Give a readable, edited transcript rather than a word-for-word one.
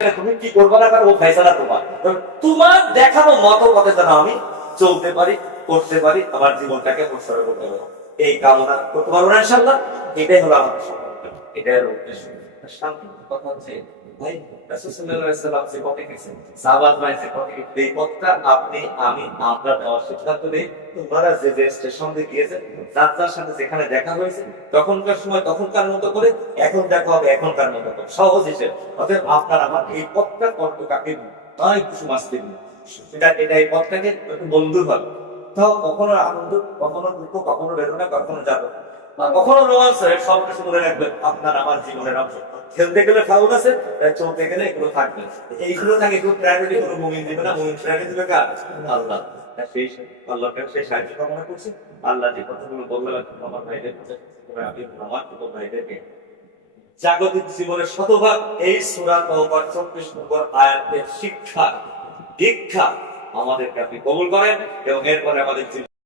তুমি কি করবে না ও ফয়সালা তোমার। তোমার দেখানো মতো পথে যেন আমি চলতে পারি, করতে পারি, আমার জীবনটাকে উৎসর্গ করতে পারি, এই কামনা করতে পারবো না ইনশাআল্লাহ। এটাই হলো আমাদের সম্পর্ক, এটাই হলো উদ্দেশ্য। শান্তি কথা হচ্ছে ভাই রাসূল সাল্লাল্লাহু আলাইহি ওয়াসাল্লাম যে পথে গেছেন, সাহাবাত ভাই যে পথে গেছেন, এই পথটা আপনি আমি আমরা দেওয়ার সিদ্ধান্ত নেই। তোমরা যে যে স্টেশন দিয়ে গিয়েছেন, যার যার সাথে যেখানে দেখা হয়েছে, তখনকার সময় তখনকার মতো করে, এখন দেখা হবে এখনকার মতো করে, সহজ হিসেবে। অতএব আপনার আমার এই পথটা কর্তকাকে নয় কিছু মাস দিন, এটা এই পথটাকে একটু বন্ধু ভালো। তাও কখনো আনন্দ, কখনো দুঃখ, কখনো বেদনা, কখনো যাবে, কখনো রোমান্স, সব কিছু মনে রাখবেন আপনার আমার জীবনের অংশ। খেলতে গেলে ফাউল আছে, চলতে গেলে এগুলো থাকবে। এইগুলো থাকে এগুলো প্রায়োরিটি কোনো মুমিন দিবে না, মুমিন প্রায়োরিটি দিবে কার? আল্লাহ। সেই আল্লাহকে সেই সাহায্য কামনা করছি। আল্লাহ যে কথাগুলো বললেন আমার ভাইদের কাছে, আমি আমার ছোট ভাইদেরকে জাগতিক জীবনের শতভাগ এই সূরা তাওবার 34 নম্বর আয়াতের শিক্ষা দীক্ষা আমাদেরকে আপনি কবুল করেন এবং এরপরে আমাদের